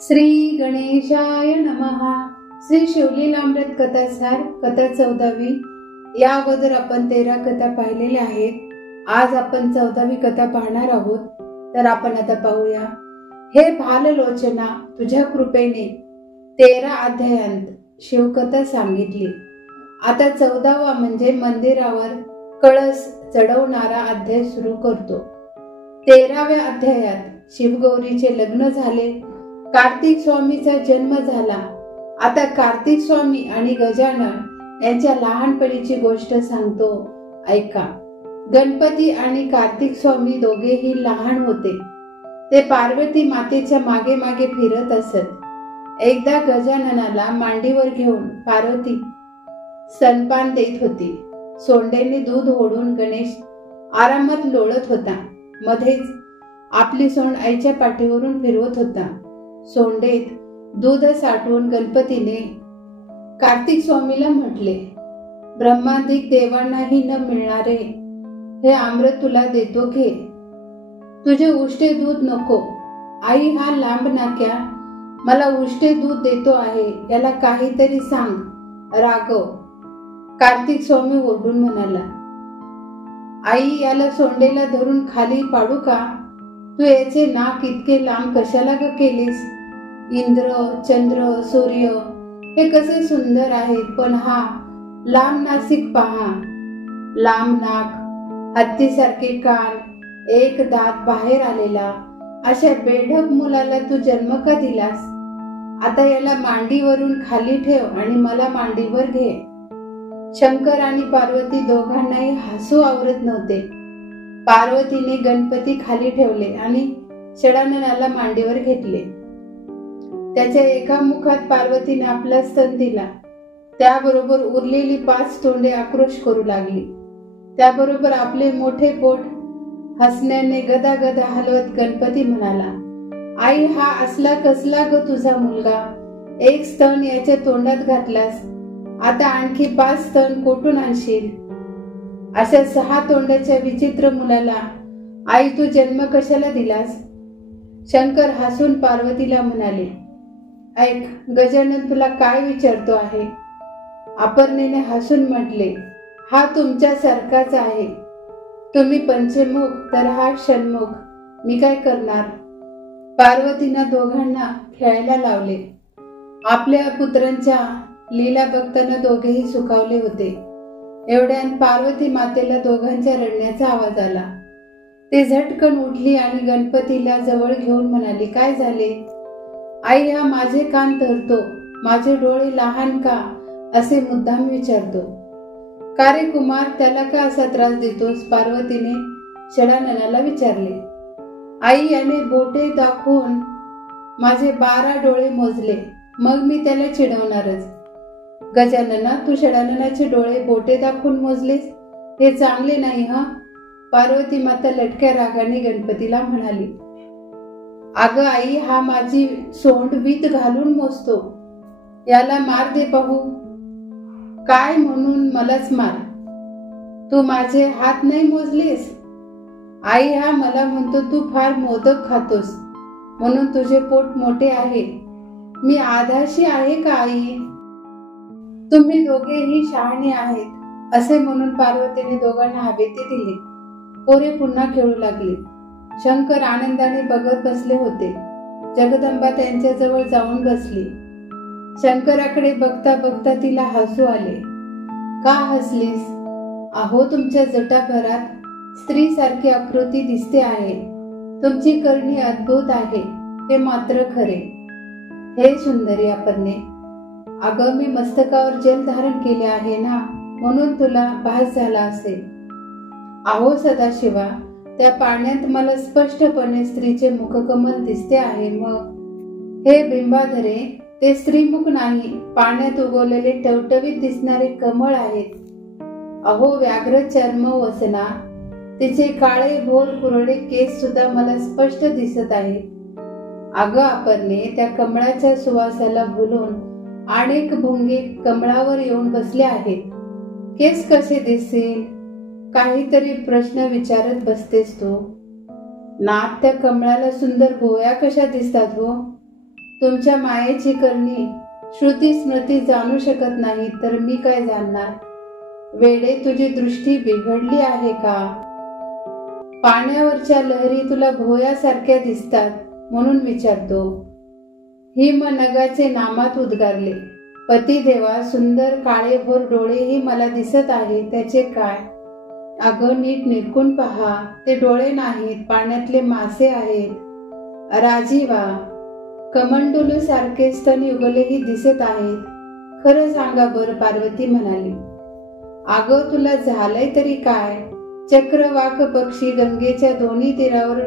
श्री गणेशाय नमः. श्री शिवलीलामृत कथासार कथा 14वी. या अगोदर आपण 13 कथा पाहिलेल्या आहेत. आज आपण 14वी कथा पाहणार आहोत. तर आपण आता पाहूया. हे भाललोचना, तुझ्या कृपेने 13 अध्यायांत शिवकथा सांगितली. आता 14वा म्हणजे मंदिरावर कळस चढवणारा अध्याय सुरू करतो. 13व्या अध्यायात शिवगौरीचे लग्न झाले. कार्तिक स्वामीचा जन्म झाला. आता कार्तिक स्वामी आणि गजानन यांच्या लहानपणीची गोष्ट सांगतो, ऐका. गणपती आणि कार्तिक स्वामी दोघेही लहान होते. ते पार्वती मातेच्या मागे मागे फिरत असत. एकदा गजाननाला मांडीवर घेऊन पार्वती स्तनपान देत होती. सोंडेने दूध ओढून गणेश आरामात लोळत होता. मध्येच आपली सोंड आईच्या पाठीवरून फिरवत होता. सोंडेत दूध साठवून गणपतीने कार्तिक स्वामीला म्हटले, ब्रह्मादिक देवांनाही न मिळणारे हे अमृत तुला देतो, घे. तुझे उष्टे दूध नको. आई, हा लांब नाक्या मला उष्टे दूध देतो आहे, याला काहीतरी सांग, राघव. कार्तिक स्वामी ओरडून म्हणाला, आई, याला सोंडेला धरून खाली पाडू का? तू याचे नाक इतके लांब कशाला ग केलेस? इंद्र, चंद्र, सूर्य हे कसे सुंदर आहेत, पण हा लांब नासिक पहा. लांब नाक, हत्तीसारखे कान, एक दात बाहेर आलेला, अशा बेढप मुलाला तू जन्म का दिलास? आता याला मांडीवरून खाली ठेव आणि मला मांडीवर घे. शंकर आणि पार्वती दोघांनाही हसू आवरत नव्हते. पार्वतीने गणपती खाली ठेवले आणि षडाननाला मांडीवर घेतले. त्याच्या एका मुखात पार्वतीने आपला स्तन दिला. त्याबरोबर उरलेली 5 तोंडे आक्रोश करू लागली. त्याबरोबर आपले मोठे पोट हसण्याने गदा गदा हलवत गणपती म्हणाला, आई, हा असला कसला ग तुझा मुलगा? एक स्तन याच्या तोंडात घातलास, आता आणखी 5 स्तन कोठून आणशील? अशा 6 तोंडाच्या विचित्र मुलाला आई तू जन्म कशाला दिलास? शंकर हसून पार्वतीला म्हणाले, ऐक, गजानन तुला काय विचारतो आहे? अपर्णेने हसून म्हटले, हा तुमच्या सारखाच आहे. तुम्ही पंचमुख तर हा षण्मुख. मी काय करणार? पार्वतीने दोघांना खेळायला लावले. आपल्या पुत्रांच्या लीला बघताना दोघेही सुखावले होते. एवढ्यात पार्वती मातेला दोघांच्या रडण्याचा आवाज आला. ते झटकन उठली आणि गणपतीला जवळ घेऊन म्हणाली, काय झाले? आई, हा माझे कान धरतो, माझे डोळे लहान का, असे मुद्दाम विचारतो. का रे कुमार, त्याला का असा त्रास देतोस? पार्वतीने षडाननाला विचारले. आई, याने बोटे दाखवून माझे 12 डोळे मोजले, मग मी त्याला चिडवणारच. गजानना, तू षडाननाचे डोळे बोटे दाखवून मोजलेस, हे चांगले नाही हा. पार्वती माता लटक्या रागाने गणपतीला म्हणाली, अगं आई, हा माझी सोंड वीत घालून मोजतो, याला मार दे पाहू. काय म्हणून मलाच मार? तू माझे हात नाही मोजलेस? आई, हा मला म्हणतो तू फार मोदक खातोस म्हणून तुझे पोट मोठे आहे. मी आधाशी आहे का आई? तुम्ही दोघेही शहाणे आहेत, असे म्हणून पार्वतीने दोघांना हवेती दिली. पोरे पुन्हा खेळू लागले. शंकर आनंदाने बघत बसले होते. जगदंबा त्यांच्याजवळ जाऊन बसली. शंकराकडे बघता बघता तिला हसू आले. का हसलीस? अहो, तुमच्या जटाभरात स्त्रीसारखी आकृती दिसते आहे. तुमची करणी अद्भुत आहे, हे मात्र खरे. हे सुंदरी अपर्णे, अगं, मी मस्तकावर जल धारण केले आहे ना, म्हणून तुला भास झाला असेल. अहो सदाशिवा, त्या पाण्यात मला स्पष्टपणे स्त्रीचे मुखकमल दिसते आहे. मग हे बिंबाधरे, ते स्त्रीमुख नाही, पाण्यात उगवलेले टवटवीत दिसणारे कमळ आहेत. अहो व्याघ्र चर्म वसना, तिचे काळे भोर कुरडे केस सुद्धा मला स्पष्ट दिसत आहेत. अगं अपर्णे, त्या कमळाच्या सुवासाला भुलून अनेक भुंगे कमळावर येऊन बसले आहेत. केस कसे दिसतील? काहीतरी प्रश्न विचारत बसतेस तू. नाक त्या कमळाला सुंदर भोवया कशा दिसतात हो? तुमच्या मायेची करणी श्रुती स्मृती जाणू शकत नाही तर मी काय जाणणार? वेडे, तुझी दृष्टी बिघडली आहे का? पाण्यावरच्या लहरी तुला भोयासारख्या दिसतात म्हणून विचारतो. हिमनगाचे नामात उद्गारले. पती देवा, सुंदर काळेभोर डोळेही मला दिसत आहे, त्याचे काय? अगं, नीट निरखून पहा, ते डोळे नाहीत, पाण्यातले मासे आहेत. राजीवा, कमंडलू सारखे स्तन युगलेही दिसत आहेत. खरं सांगा बरं, पार्वती म्हणाली. अगं, तुला झालंय तरी काय? चक्रवाक पक्षी गंगेच्या दोन्ही तीरावर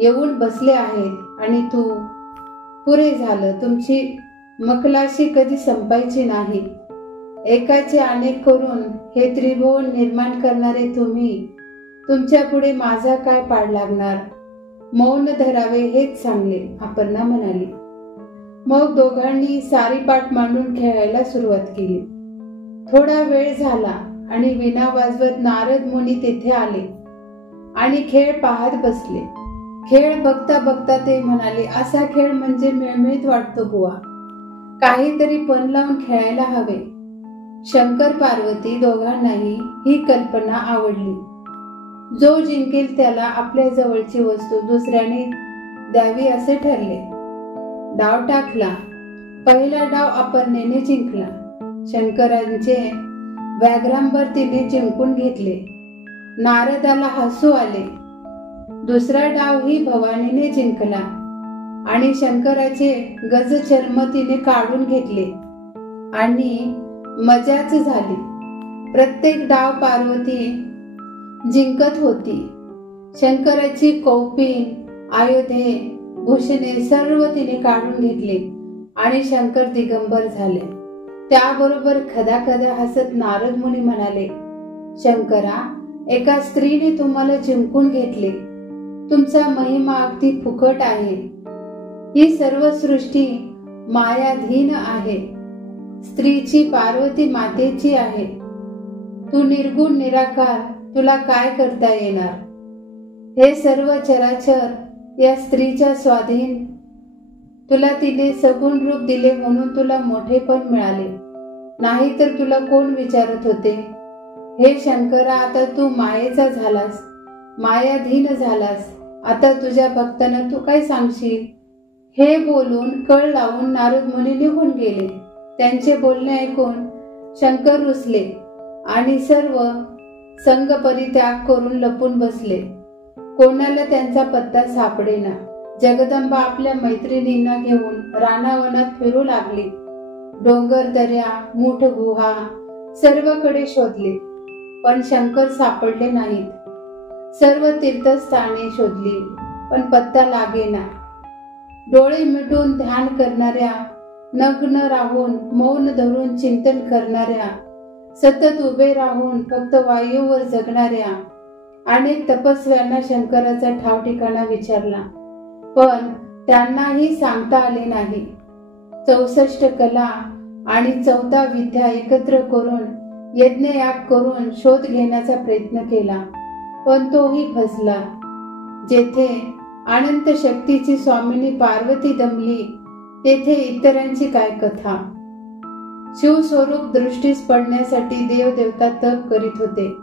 येऊन बसले आहेत आणि तू? पुरे झालं, तुमची मखलाशी कधी संपायची नाही. एकाचे अनेक करून हे त्रिभुवन निर्माण करणारे तुम्ही, तुमच्या पुढे माझा काय पाड लागणार? मौन धरावे हेच चांगले, अपर्णा म्हणाली. मग दोघांनी सारी पाठ मांडून खेळायला सुरुवात केली. थोडा वेळ झाला आणि विणा वाजवत नारद मुनी तेथे आले आणि खेळ पाहत बसले. खेळ बघता बघता ते म्हणाले, असा खेळ म्हणजे मिळमिळीत वाटतो बुवा, काहीतरी पण लावून खेळायला हवे. शंकर पार्वती दोघांनाही ही कल्पना आवडली. जो जिंकेल त्याला आपल्या जवळची वस्तू दुसऱ्याने द्यावी असे ठरले. डाव टाकला. पहिला डाव अपर्णेने जिंकला. शंकरांचे व्याघ्रांबर तिने जिंकून घेतले. नारदाला हसू आले. दुसरा डाव ही भवानीने जिंकला आणि शंकराचे गजचर्म तिने काढून घेतले आणि मजाच झाली. प्रत्येक डाव पार्वती जिंकत होती. शंकराची कौपीन, आयुधे, भूषणे सर्व तिने काढून घेतले आणि शंकर दिगंबर झाले. त्याबरोबर खदाखदा हसत नारद मुनी म्हणाले, शंकरा, एका स्त्रीने तुम्हाला जिंकून घेतले. तुमचा महिमा अगदी फुकट आहे. ही सर्व सृष्टी मायाधीन आहे. स्त्रीची पार्वती मातेची आहे. तू निर्गुण निराकार, तुला काय करता येणार? हे सर्व चराचर या स्त्रीच्या स्वाधीन. तुला तिने सगुण रूप दिले म्हणून तुला मोठेपण मिळाले, नाही तर तुला कोण विचारत होते? हे शंकरा, आता तू मायेचा झालास, मायाधीन झालास. आता तुझ्या भक्तांना तू काय सांगशील? हे बोलून कळ लावून नारद मुनी निघून गेले. त्यांचे बोलणे ऐकून शंकर रुसले आणि सर्व संग परित्याग करून लपून बसले. कोणाला त्यांचा पत्ता सापडेना. जगदंबा आपल्या मैत्रिणींना घेऊन रानावनात फिरू लागली. डोंगर, दऱ्या, मूठ गुहा सर्वकडे शोधले, पण शंकर सापडले नाहीत. सर्व तीर्थस्थाने शोधली, पण पत्ता लागेना. डोळे मिटून ध्यान करणाऱ्या, नग्न राहून मौन धरून चिंतन करणाऱ्या, सतत उभे राहून फक्त वायूवर जगणाऱ्या अनेक तपस्व्यांना शंकराचा ठाव ठिकाणा विचारला, पण त्यांनाही सांगता आले नाही. 64 कला आणि 14 विद्या एकत्र करून यज्ञयाग करून शोध घेण्याचा प्रयत्न केला, पण तोही फसला. जेथे अनंत शक्तीची स्वामिनी पार्वती दमली, तेथे इतरांची काय कथा? शिवस्वरूप दृष्टीस पडण्यासाठी देवदेवता तप करीत होते.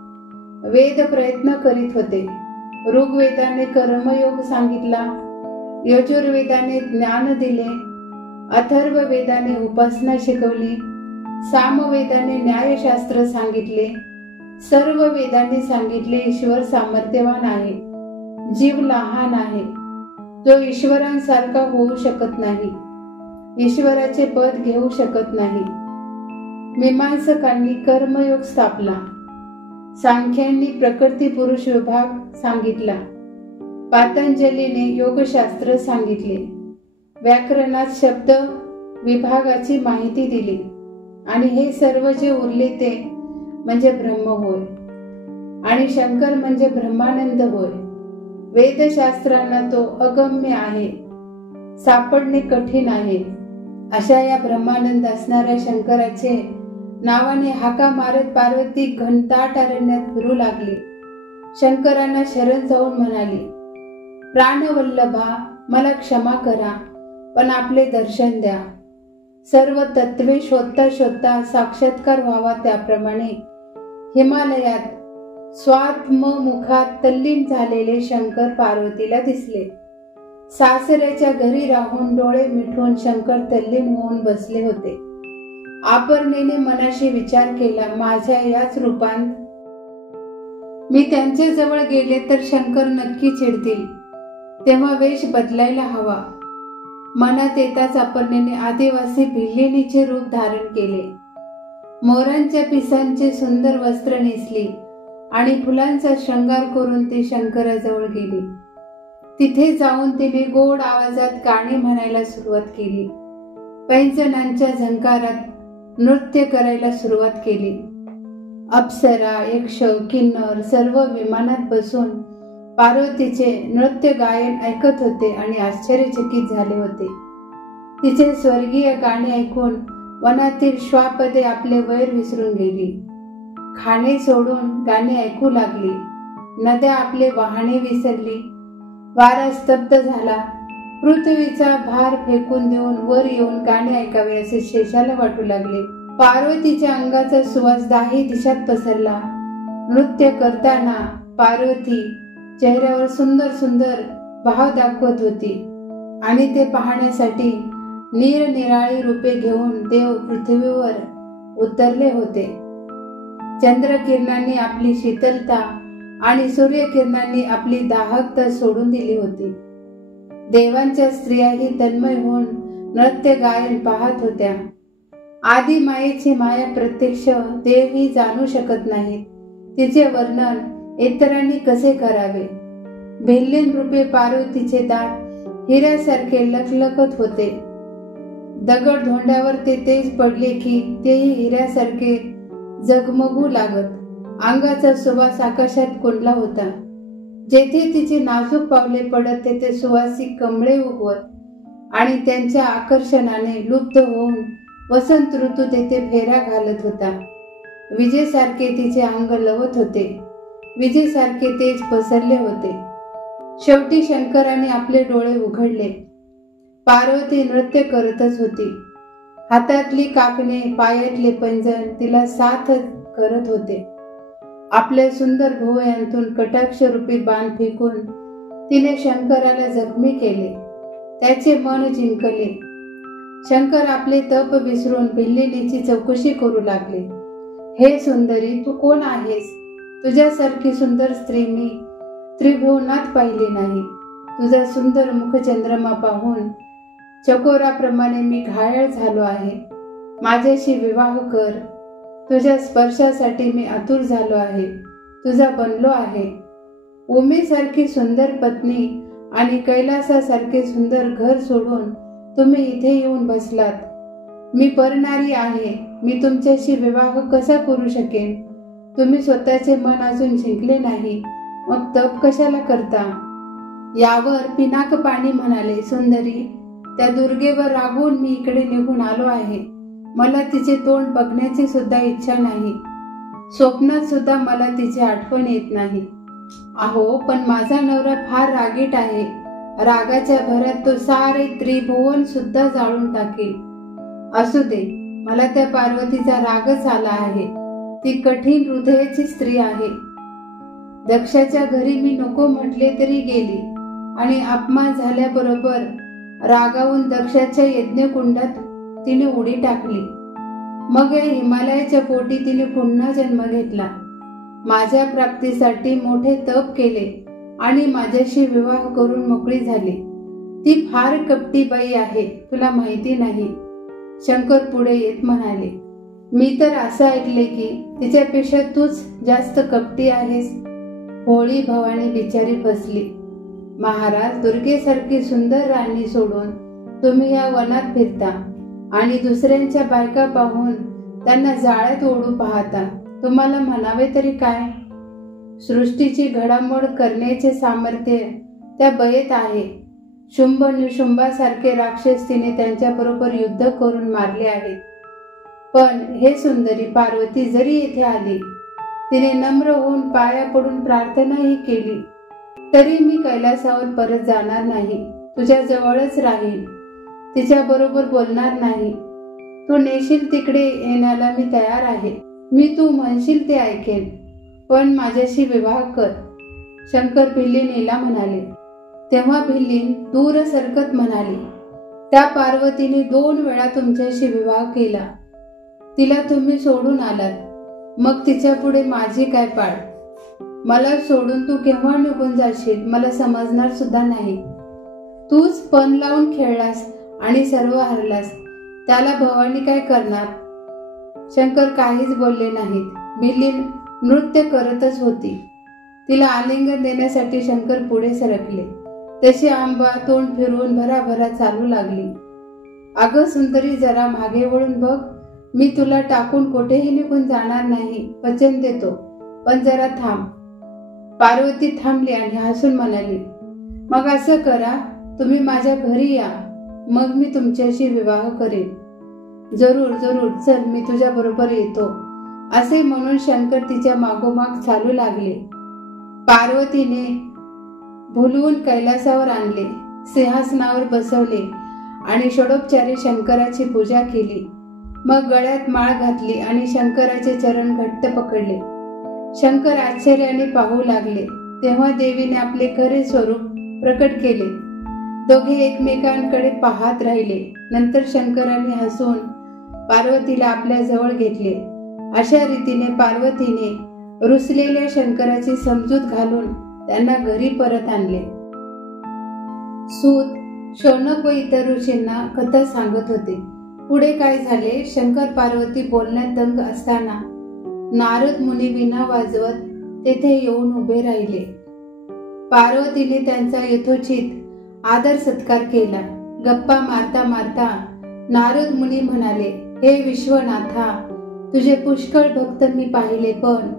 वेद प्रयत्न करीत होते. ऋग्वेदाने कर्मयोग सांगितला, यजुर्वेदाने ज्ञान दिले, अथर्व वेदाने उपासना शिकवली, सामवेदाने न्यायशास्त्र सांगितले. सर्व वेदांनी सांगितले ईश्वर सामर्थ्यवान आहे, जीव लहान आहे, जो ईश्वरांसारखा होऊ शकत नाही, ईश्वराचे पद घेऊ शकत नाही. मीमांसकांनी कर्मयोग स्थापला. सांख्यांनी प्रकृती पुरुष विभाग सांगितला. पातंजलीने योगशास्त्र सांगितले. व्याकरणात शब्द विभागाची माहिती दिली आणि हे सर्व जे उरले ते म्हणजे ब्रह्म होय आणि शंकर म्हणजे ब्रह्मानंद होय. वेदशास्त्रांना तो अगम्य आहे, सापडणे कठीण आहे. अशा या ब्रह्मानंद असणाऱ्या शंकराचे नावाने हाका मारत पार्वती घनदाट अरण्यात फिरू लागली. शंकरांना शरण जाऊन म्हणाली, प्राणवल्लभा, मला क्षमा करा. पण आपले दर्शन द्या. सर्व तत्वे शोधता शोधता साक्षात्कार व्हावा त्याप्रमाणे हिमालयात स्वात्ममुखात तल्लीन झालेले शंकर पार्वतीला दिसले. सासऱ्याच्या घरी राहून डोळे मिटून शंकर तल्लीन होऊन बसले होते. अपर्णेने मनाशी विचार केला, माझ्या याच रूपांत मी त्यांच्या जवळ गेले तर शंकर नक्की चिडतील, तेव्हा वेश बदलायला हवा. मनात येताच अपर्णेने आदिवासी भिल्लिणीचे रूप धारण केले. मोरांच्या पिसांचे सुंदर वस्त्र नेसली आणि फुलांचा शृंगार करून ती शंकराजवळ गेली. तिथे जाऊन तिने गोड आवाजात गाणी म्हणायला सुरुवात केली. पैंजणांच्या झंकारात नृत्य करायला सुरुवात केली. अप्सरा, यक्ष, किन्नर सर्व विमानात बसून पार्वतीचे नृत्य गायन ऐकत होते आणि आश्चर्यचकित झाले होते. तिचे स्वर्गीय गाणे ऐकून वनातील श्वापदे आपले वैर विसरून गेली. खाणे सोडून गाणे ऐकू लागली. नद्या आपले वाहने विसरली. वारा स्तब्ध झाला. पृथ्वीचा भार फेकून देऊन वर येऊन गाणे ऐकावे असे शेषाला वाटू लागले. पार्वतीच्या अंगाचा सुवास दाही दिशात पसरला. नृत्य करताना पार्वती चेहऱ्यावर सुंदर सुंदर भाव दाखवत होती आणि ते पाहण्यासाठी निरनिराळी रूपे घेऊन देव पृथ्वीवर उतरले होते. चंद्रकिरणांनी आपली शीतलता आणि सूर्यकिरणांनी आपली दाहकता सोडून दिली होती. देवांच्या स्त्रियाही तन्मय होऊन नृत्य गायन पाहत होत्या. आदी मायेची माया प्रत्यक्ष देवही जाणू शकत नाहीत. तिचे वर्णन इतरांनी कसे करावे. भिल्लीन रूपे पार्वतीचे दात हिऱ्यासारखे लखलखत होते. दगड धोंड्यावर ते तेज पडले की तेही हिऱ्यासारखे झगमगू लागत. अंगाचा सुवास आकाशात कोंडला होता. जेथे तिचे नाजूक पावले पडत तेथे सुवासिक कमळे उगवत आणि त्यांच्या आकर्षणाने लुप्त होऊन वसंत ऋतू तेथे फेऱ्या घालत होता. विजेसारखे तिचे अंग लवत होते. विजेसारखे तेज पसरले होते. शेवटी शंकराने आपले डोळे उघडले. पार्वती नृत्य करतच होती. हातातली काकणे, पायातले पैंजण तिला साथ करत होते. आपल्या सुंदर भुवयांतून कटाक्ष रूपी बाण फेकून तिने शंकराला जखमी केले. त्याचे मन जिंकले. शंकर आपले तप विसरून भिल्लिणीची चौकशी करू लागले. हे सुंदरी, तू कोण आहेस? तुझ्यासारखी सुंदर स्त्री मी त्रिभुवनात पाहिली नाही. तुझा सुंदर मुखचंद्रमा पाहून चकोराप्रमाणे मी घायल झालो आहे. माझ्याशी विवाह कर. तुझ्या स्पर्शासाठी मी आतुर झालो आहे. तुझा बनलो आहे. उमेसारखी सुंदर पत्नी आणि कैलासासारखे सुंदर घर सोडून तुम्ही इथे येऊन बसलात. मी परनारी आहे. मी तुमच्याशी विवाह कसा करू शकेन? तुम्ही स्वतःचे मन अजून जिंकले नाही, मग तप कशाला करता? यावर पिनाकपाणी म्हणाले, सुंदरी, त्या दुर्गेवर रागवून मी इकडे निघून आलो आहे. मला तिचे तोंड बघण्याची सुद्धा इच्छा नाही. स्वप्नात सुद्धा मला तिची आठवण येत नाही. अहो, पण माझा नवरा फार रागीट आहे. रागाच्या भरात तो सारे त्रिभुवन सुद्धा जाळून टाकेल. असू दे, मला त्या पार्वतीचा रागच आला आहे. ती कठीण हृदयाची स्त्री आहे. दक्षाच्या घरी मी नको म्हटले तरी गेली आणि अपमान झाल्याबरोबर रागावून दक्षाच्या यज्ञकुंडात तिने उडी टाकली. मग या हिमालयाच्या पोटी तिने पुन्हा जन्म घेतला. माझ्या प्राप्तीसाठी मोठे तप केले आणि माझ्याशी विवाह करून मोकळी झाली. ती फार कपटी बाई आहे, तुला माहिती नाही. शंकर पुढे येत म्हणाले, मी तर असं ऐकले की तिच्यापेक्षा तूच जास्त कपटी आहेस. भोळी भवानी बिचारी फसली. महाराज, दुर्गेसारखी सुंदर राणी सोडून तुम्ही या वनात फिरता आणि दुसऱ्यांच्या बायका पाहून त्यांना जाळ्यात ओढू पाहता. तुम्हाला म्हणावे तरी काय? सृष्टीची घडामोड करण्याचे सामर्थ्य त्या बयेत आहे. शुंभ निशुंभासारखे राक्षस तिने त्यांच्याबरोबर युद्ध करून मारले आहेत. पण हे सुंदरी पार्वती जरी येथे आली, तिने नम्र होऊन पाया पडून प्रार्थनाही केली, तरी मी कैलासावर परत जाणार नाही. तुझ्या जवळच राहील. तिच्या बरोबर बोलणार नाही. तू नेशील तिकडे येण्याला मी तयार आहे. मी तू म्हणशील ते ऐकेन, पण माझ्याशी विवाह कर, शंकर भिल्लिनीला म्हणाले. तेव्हा भिल्लीन दूर सरकत म्हणाली, त्या पार्वतीने 2 वेळा तुमच्याशी विवाह केला. तिला तुम्ही सोडून आलात, मग तिच्या पुढे माझी काय पाड? मला सोडून तू केव्हा निघून जाशील मला समजणार सुद्धा नाही. तूच पण लावून खेळलास आणि सर्व हरलास, त्याला भवानी काय करणार? शंकर काहीच बोलले नाहीत. भिल्लीन नृत्य करतच होती. तिला आलिंगन देण्यासाठी शंकर पुढे सरकले. तशी आंबा तोंड फिरवून भराभरा चालू लागली. अगं सुंदरी, जरा मागे वळून बघ. मी तुला टाकून कुठेही निघून जाणार नाही, वचन देतो, पण जरा थांब. पार्वती थांबली आणि हसून म्हणाली, मग असं करा, तुम्ही माझ्या घरी या, मग मी तुमच्याशी विवाह करेन. जरूर जरूर, चल मी तुझ्या बरोबर येतो, असे म्हणून शंकर तिच्या मागोमाग चालू लागले. पार्वतीने भुलवून कैलासावर आणले, सिंहासनावर बसवले आणि षडोपचारे शंकराची पूजा केली. मग गळ्यात माळ घातली आणि शंकराचे चरण घट्ट पकडले. शंकर आश्चर्याने पाहू लागले. तेव्हा देवीने आपले खरे स्वरूप प्रकट केले. दोघे एकमेकांकडे पाहत राहिले. नंतर शंकराने हसून पार्वतीला आपल्या जवळ घेतले. अशा रीतीने पार्वतीने रुसलेल्या शंकराची समजूत घालून त्यांना घरी परत आणले. सूत, शौनक व इतर ऋषींना कथा सांगत होते. पुढे काय झाले? शंकर पार्वती बोलण्यात दंग असताना नारद मुनी वीणा वाजवत तेथे येऊन उभे राहिले. पार्वतीने त्यांचा यथोचित आदर सत्कार केला. गप्पा मारता मारता नारद मुनी म्हणाले, हे विश्वनाथा, तुझे पुष्कळ भक्त मी पाहिले, पण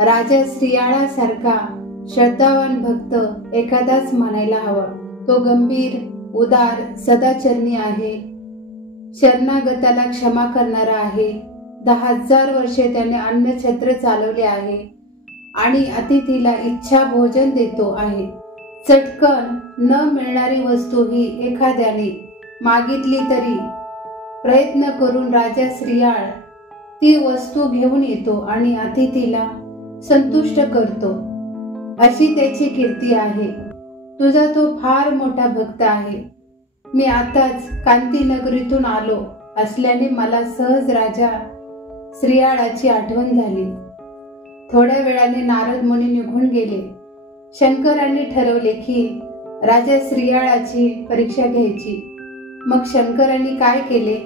राजा श्रीयाळासारखा श्रद्धावान भक्त एखादाच म्हणायला हवा. तो गंभीर, उदार, सदाचरणी आहे, शरणागताला क्षमा करणारा आहे. 10,000 वर्षे त्याने अन्नछत्र चालवले आहे आणि अतिथीला इच्छा भोजन देतो आहे. चटकन न मिळणारी वस्तू ही एखाद्याने मागितली तरी प्रयत्न करून राजा श्रीयाळ ती वस्तू घेऊन येतो आणि अतिथीला संतुष्ट करतो, अशी त्याची कीर्ती आहे. तुझा तो फार मोठा भक्त आहे. मी आताच कांती नगरीतून आलो असल्याने मला सहज राजा श्रीयाळाची आठवण झाली. थोड्या वेळाने नारद मुनी निघून गेले. शंकरांनी ठरवले की राजा श्रीयाळाची परीक्षा घ्यायची. मग शंकरांनी काय केले?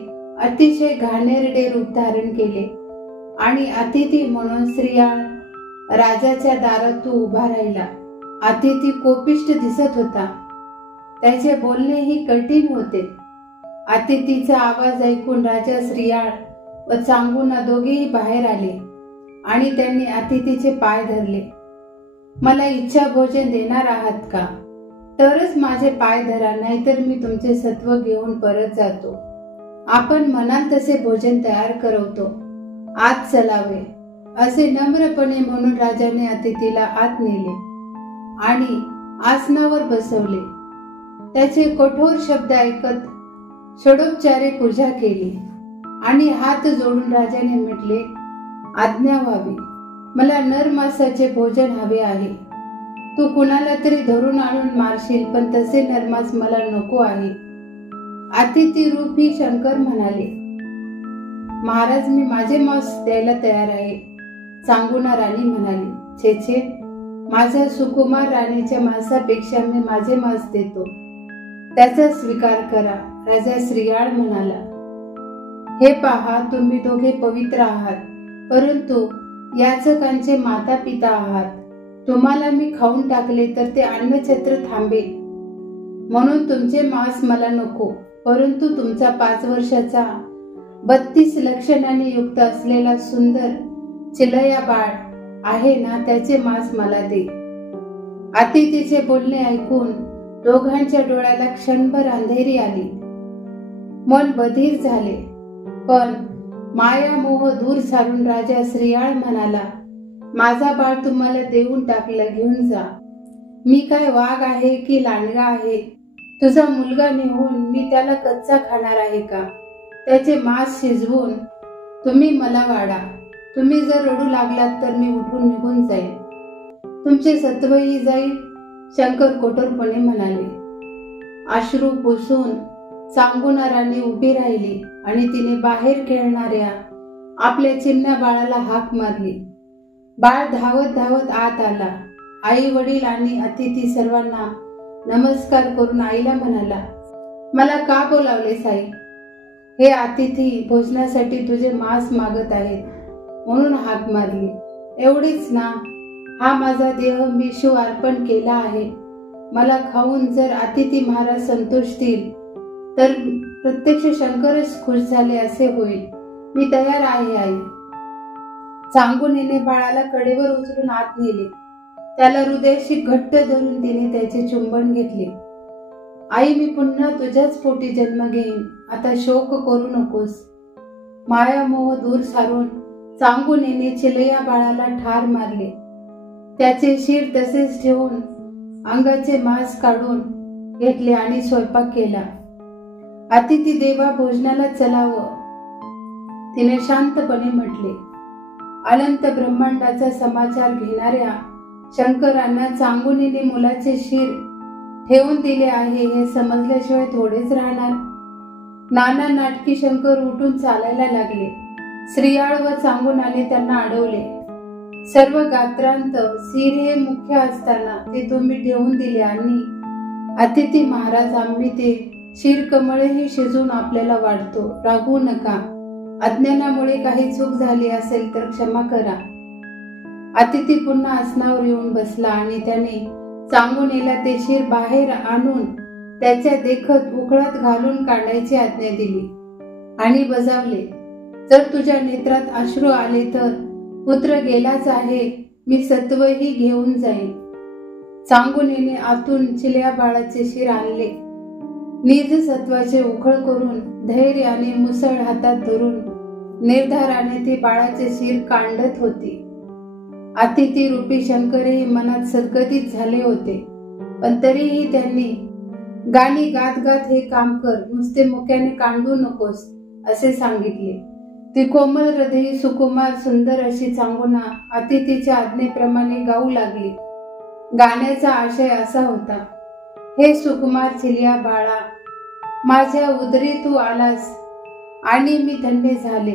अतिशय घाणेरडे रूप धारण केले आणि अतिथी म्हणून श्रीयाळ राजाच्या दारात उभा राहिला. अतिथी कोपिष्ट दिसत होता. त्याचे बोलणेही कठीण होते. अतिथीचा आवाज ऐकून राजा श्रीयाळ व चांगुना दोघेही बाहेर आले आणि त्यांनी अतिथीचे पाय धरले. मला इच्छा भोजन देणार आहात का? तरच माझे पाय धरा, नाहीतर मी तुमचे सत्व घेऊन परत जातो. आपण म्हणाल तसे भोजन तयार करवतो, आत चलावे, असे नम्रपणे म्हणून राजाने अतिथीला आत नेले आणि आसनावर बसवले. त्याचे कठोर शब्द ऐकत षडोपचारे पूजा केली आणि हात जोडून राजाने म्हटले, आज्ञा व्हावी, मला नर मांसाचे भोजन हवे आहे. तू कुणाला तरी धरून आणून मारशील, पण तसे नरमास मला नको आहे. अतिथी रूपी शंकर म्हणाले, महाराज, मी माझे मांस द्यायला तयार आहे. चांगुना राणी म्हणाली, छे छे, माझ्या सुकुमार राणीच्या मांसापेक्षा मी माझे मांस देतो, त्याचा स्वीकार करा. राजा श्रीयाळ म्हणाला, हे पहा, तुम्ही दोघे पवित्र आहात, परंतु याचकांचे माता पिता आहात. तुम्हाला मी खाऊन टाकले तर ते अन्नछत्र थांबेल, म्हणून तुमचे मांस मला नको. परंतु तुमचा 5 वर्षाचा 32 लक्षणाने युक्त असलेला सुंदर चिलया बाळ आहे ना, त्याचे मांस मला दे. अतिथीचे बोलणे ऐकून दोघांच्या डोळ्याला क्षणभर अंधेरी आली. मन बधीर झाले. पण माया मोह दूर सारून राजा श्रीयाळ म्हणाला, माझा बाळ तुम्हाला देऊन टाकला, घेऊन जा. मी काय वाघ आहे की लांडगा आहे? तुझा मुलगा निघून मी त्याला कच्चा खाणार आहे का? त्याचे मांस शिजवून तुम्ही मला वाढा. तुम्ही जर रडू लागलात तर मी उठून निघून जाईल. तुमचे सत्वही जाईल. शंकर कठोरपणे म्हणाले. अश्रू पुसून सांगुना राणी उभी राहिली आणि तिने बाहेर खेळणाऱ्या आपल्या चिमण्या बाळाला हाक मारली. बाळ धावत धावत आत आला. आई वडील आणि अतिथी सर्वांना नमस्कार करून आईला म्हणाला, मला का बोलावलेस आई? हे अतिथी भोजनासाठी तुझे मांस मागत आहेत म्हणून हाक मारली. एवढीच ना? हा माझा देह मी शिव अर्पण केला आहे. मला खाऊन जर अतिथी महाराज संतुष्टतील तर प्रत्यक्ष शंकरच खुश झाले असे होईल. मी तयार आहे आई. सांगुनीने बाळाला कडेवर उचलून आत नेले. त्याला हृदयाशी घट्ट धरून तिने त्याचे चुंबन घेतले. आई, मी पुन्हा तुझ्याच पोटी जन्म घेईन. आता शोक करू नकोस. मायामोह दूर सारून सांगुनीने चिलया बाळाला ठार मारले. त्याचे शिर तसेच ठेवून अंगाचे मांस काढून घेतले आणि स्वयंपाक केला. अतिथी देवा, भोजनाला चलावं, तिने शांतपणे म्हटले. अनंत ब्रह्मांडाचा समाचार घेणाऱ्या शंकरांना सांगुनीने मुलाचे शिर ठेवून दिले आहे हे समजल्याशिवाय थोडेच राहणार. नाना नाटकी शंकर उठून चालायला लागले. श्रीयाळ व सांगुनाने त्यांना अडवले. सर्व गात्रांत शिर हे मुख्य असताना ते तुम्ही ठेवून दिले आणि अतिथी महाराज, आम्ही ते शिर कमळही शिजून आपल्याला वाढतो. रागवू नका. अज्ञानामुळे काही चूक झाली असेल तर क्षमा करा. अतिथी पुन्हा आसनावर येऊन बसला आणि त्याने सांगुनीला ते शिर बाहेर आणून त्याच्या देखत उकळात घालून काढायची आज्ञा दिली आणि बजावले. जर तुझ्या नेत्रात अश्रू आले तर पुत्र गेलाच आहे. मी सत्वही घेऊन जाईन. सांगुनीने आतून चिल्या बाळाचे शिर आणले. निज सत्वाचे उखळ करून धैर्य आणि मुसळ हातात धरून निर्धाराने ती बाळाचे शिर कांडत होती. अतिथी रूपी शंकरही मनात सद्गदित झाले होते, पण तरीही त्यांनी गाणी गात गात हे काम कर, नुसते मुक्याने कांडू नकोस असे सांगितले. ती कोमल हृदयी सुकुमार सुंदर अशी सांगुना अतिथीच्या आज्ञेप्रमाणे गाऊ लागली. गाण्याचा आशय असा होता, हे सुकुमार चिलिया बाळा, माझ्या उदरी तू आलास आणि मी धन्य झाले.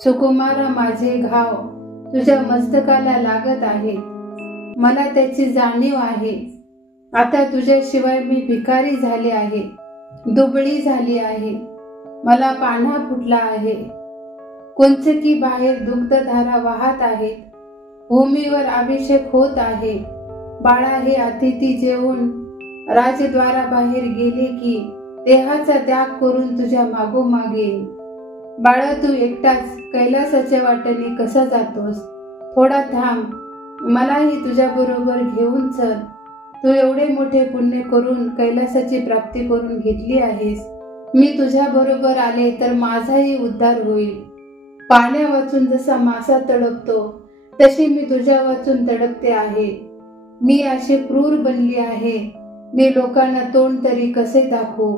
सुकुमारा, माझे घाव तुझ्या मस्तकाला लागत आहे. मला त्याची जाणीव आहे. आता तुझ्याशिवाय मी भिकारी झाले आहे, दुबळी झाली आहे. मला पान्हा फुटला आहे. कुंचकी बाहेर दुग्धधारा वाहत आहेत. भूमीवर अभिषेक होत आहे. बाळा, हे अतिथी जेवून राजद्वाराबाहेर गेले की देहाचा त्याग करून तुझ्या मागोमाग येईल. बाळा, तू एकटाच कैलासाच्या वाटेने कसा जातोस? थोडा थांब, मलाही तुझ्या बरोबर घेऊन चल. तू एवढे मोठे पुण्य करून कैलासाची प्राप्ती करून घेतली आहेस. मी तुझ्या बरोबर आले तर माझाही उद्धार होईल. पाण्या वाचून जसा मासा तडपतो तशी मी तुझ्या वाचून तडपते आहे. मी अशी क्रूर बनली आहे. मी लोकांना तोंड तरी कसे दाखवू?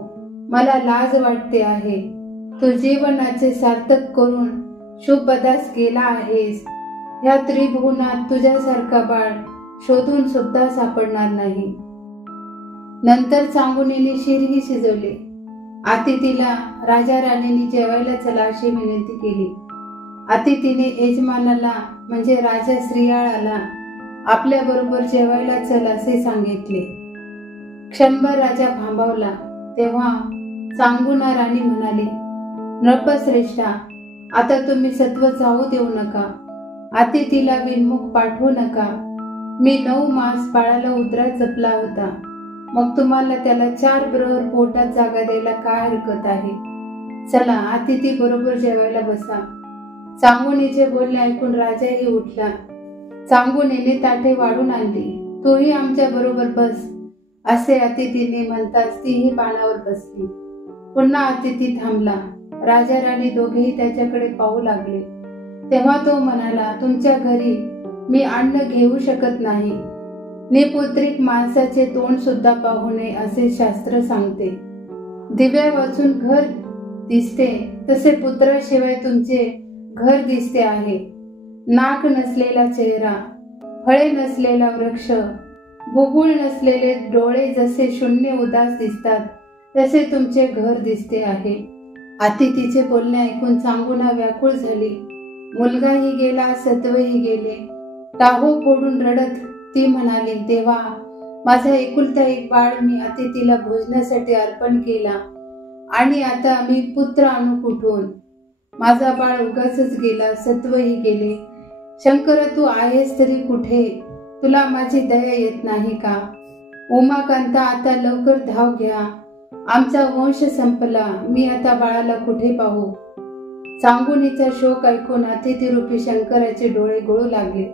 मला लाज वाटते आहे. तू जीवनाचे सार्थक करून शुभपदास गेला आहेस. ह्या त्रिभुवनात तुझ्यासारखा बाळ शोधून सुद्धा सापडणार नाही. नंतर सांगुनीने शिरही शिजवले. अतिथीला राजा राणींनी जेवायला चला अशी विनंती केली. अतिथीने यजमानाला म्हणजे राजा श्रीयाळाला आपल्या बरोबर जेवायला चल असे सांगितले. क्षणभर राजा थांबवला. तेव्हा सांगुना राणी म्हणाली, नृपश्रेष्ठा, आता तुम्ही सत्व जाऊ देऊ नका. अतिथीला विनमुख पाठवू नका. मी 9 मास बाळाला उदरात जपला होता. मग तुम्हाला त्याला 4 प्रहर पोटात जागा द्यायला काय हरकत आहे? चला, अतिथी बरोबर जेवायला बसा. सांगुनीचे बोलणे ऐकून राजाही उठला. सांगुनीने ताटे वाढून आणली. तूही आमच्या बरोबर बस असे अतिथीने म्हणताच तीही पानावर बसली. पुन्हा अतिथी थांबला. राजा राणी दोघेही त्याच्याकडे पाहू लागले. तेव्हा तो म्हणाला, तुमच्या घरी मी अन्न घेऊ शकत नाही. निपुत्रिक माणसाचे तोंड सुद्धा पाहू नये असे शास्त्र सांगते. दिव्या वाचून घर दिसते तसे पुत्राशिवाय तुमचे घर दिसते आहे. नाक नसलेला चेहरा, फळे नसलेला वृक्ष, बुबुळ नसलेले डोळे जसे शून्य उदास दिसतात तसे तुमचे घर दिसते आहे. अतिथीचे बोलणे ऐकून चांगुना व्याकुळ झाली. मुलगाही गेला, सत्वही गेले. टाहो फोडून रडत ती म्हणाली, देवा, माझा एकुलता एक बाळ मी अतिथीला भोजनासाठी अर्पण केला आणि आता मी पुत्र आणू कुठून? माझा बाळ उगाचच गेला, सत्वही गेले. शंकर, तू आहेस तरी कुठे? तुला माझी दया येत नाही का? उमाकांता, आता लवकर धाव घ्या. आमचा वंश संपला. मी आता बाळाला कुठे पाहू? चांगुनीचा शोक ऐकून अतिथीरूपी शंकराचे डोळे गळू लागले.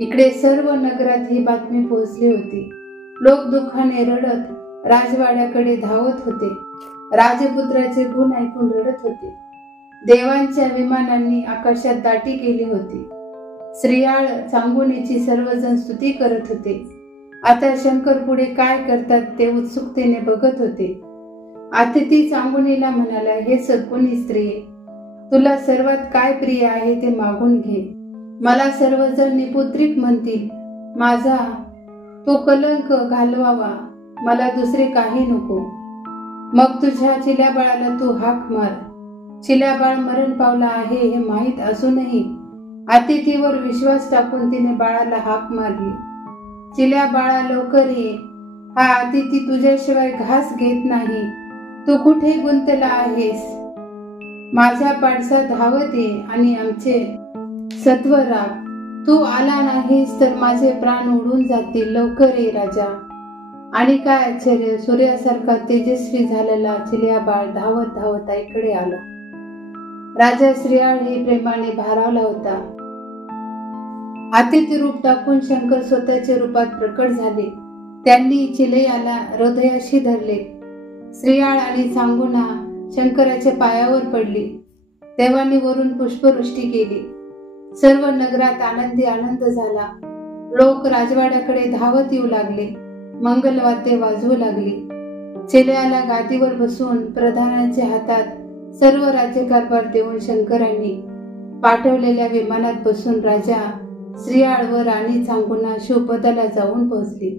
इकडे सर्व नगरात ही बातमी पोहोचली होती. लोक दुःखाने रडत राजवाड्याकडे धावत होते. राजपुत्राचे गुण ऐकून रडत होते. देवांच्या विमानांनी आकाशात दाटी केली होती. श्रीयाळ चांगुनीची सर्वजण स्तुती करत होते. आता शंकर पुढे काय करतात ते उत्सुकतेने बघत होते. अतिथी चांगुनीला म्हणाला, हे सद्गुणी स्त्रिये, तुला सर्वात काय प्रिय आहे ते मागून घे. मला सर्वजण निपुत्रिक म्हणतील. माझा तो कलंक घालवावा. मला दुसरे काही नको. मग तुझ्या चिल्या बाळाला तू हाक मार. चिल्या बाळ मरण पावला आहे हे माहीत असूनही अतिथीवर विश्वास टाकून तिने बाळाला हाक मारली. चिल्या बाळा, लवकर ये. हा अतिथी तुझ्याशिवाय घास घेत नाही. तू कुठे गुंतला आहेस? माझ्या पाडसा धावत ये आणि आमचे सत्व राख. तू आला नाहीस तर माझे प्राण उडून जातील. लवकर ये राजा. आणि काय आश्चर्य, सूर्यासारखा तेजस्वी झालेला चिल्या बाळ धावत धावत आईकडे आला. राजा श्रीयाळ हे प्रेमाने भारावला होता. अतिथी रूप टाकून शंकर स्वतःच्या रूपात प्रकट झाले. त्यांनी चिलयाला हृदयाशी धरले. श्रीयाळ आणि चांगुना शंकराच्या पायावर पडली. देवांनी वरून पुष्पवृष्टी केली. सर्व नगरात आनंदी आनंद झाला. लोक राजवाड्याकडे धावत येऊ लागले. मंगलवाद्ये वाजवू लागली. चिलयाला गादीवर बसून प्रधानांच्या हातात सर्व राज्यकारभार देऊन शंकरांनी पाठवलेल्या विमानात बसून राजा श्रीयाळ व राणी चांगुना शिवपदाला जाऊन पोहोचली.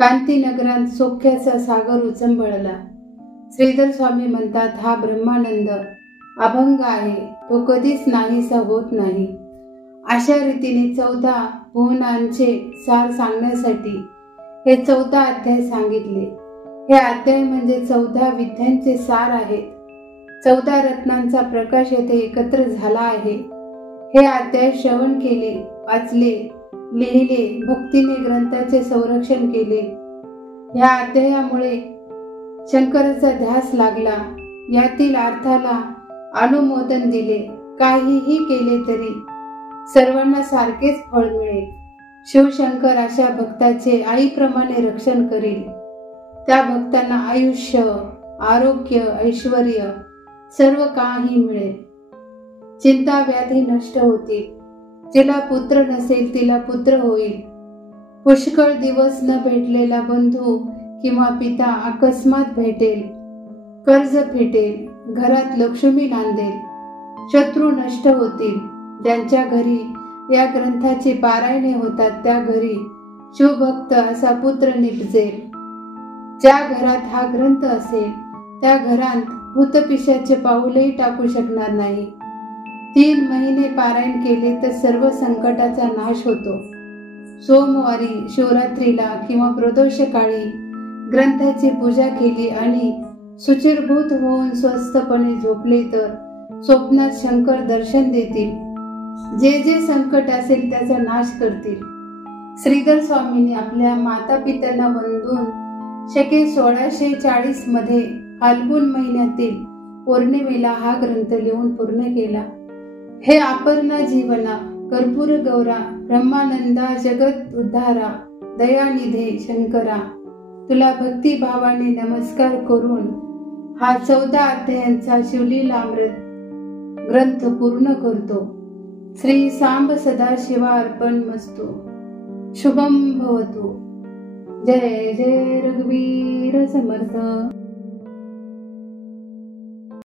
कांती नगरात सौख्याचा सागर उचंबळला. श्रीधर स्वामी म्हणतात, हा ब्रह्मानंद अभंग आहे. तो कधीच नाहीसा होत नाही. अशा रीतीने 14 भुवनांचे सार सांगण्यासाठी हे 14 अध्याय सांगितले. हे अध्याय म्हणजे 14 विद्यांचे सार आहेत. 14 रत्नांचा प्रकाश येथे एकत्र झाला आहे. हे अध्याय श्रवण केले, वाचले, लिहिले, भक्तीने ग्रंथाचे संरक्षण केले. या अध्यायामुळे शंकराचा ध्यास लागला. यातील अर्थाला अनुमोदन दिले. काहीही केले तरी सर्वांना सारखेच फळ मिळेल. शिवशंकर अशा भक्ताचे आईप्रमाणे रक्षण करील. त्या भक्तांना आयुष्य, आरोग्य, ऐश्वर्य सर्व काही मिळेल. चिंता व्याधी नष्ट होतील. जिला पुत्र नसेल तिला पुत्र होईल. पुष्कळ दिवस न भेटलेला बंधू किंवा पिता अकस्मात भेटेल. कर्ज फिटेल. घरात लक्ष्मी नांदेल. शत्रू नष्ट होतील. ज्यांच्या घरी या ग्रंथाची पारायणे होतात त्या घरी शिवभक्त असा पुत्र निपजेल. ज्या घरात हा ग्रंथ असेल त्या घरात भूतपिशाचे पाऊलही टाकू शकणार नाही. 3 महिने पारायण केले तर सर्व संकटाचा नाश होतो. सोमवारी, शिवरात्रीला किंवा प्रदोषकाळी ग्रंथाची पूजा केली आणि सुचिरभूत होऊन स्वस्थपणे झोपले तर स्वप्नात शंकर दर्शन देतील. जे जे संकट असेल त्याचा नाश करतील. श्रीधर स्वामींनी आपल्या माता पित्यांना वंदून शके 1640 मध्ये फाल्गुन महिन्यातील पौर्णिमेला हा ग्रंथ लिहून पूर्ण केला. हे अपर्णा जीवना, कर्पूर गौरा, ब्रह्मानंदा, जगत उद्धारा, दयानिधे शंकरा, तुला भक्तिभावाने नमस्कार करून हा 14 अध्यायांचा शिवलीलामृत ग्रंथ पूर्ण करतो. श्री सांब सदाशिवा अर्पण मस्तु. शुभम भवतु. जय जय रघुवीर समर्थ.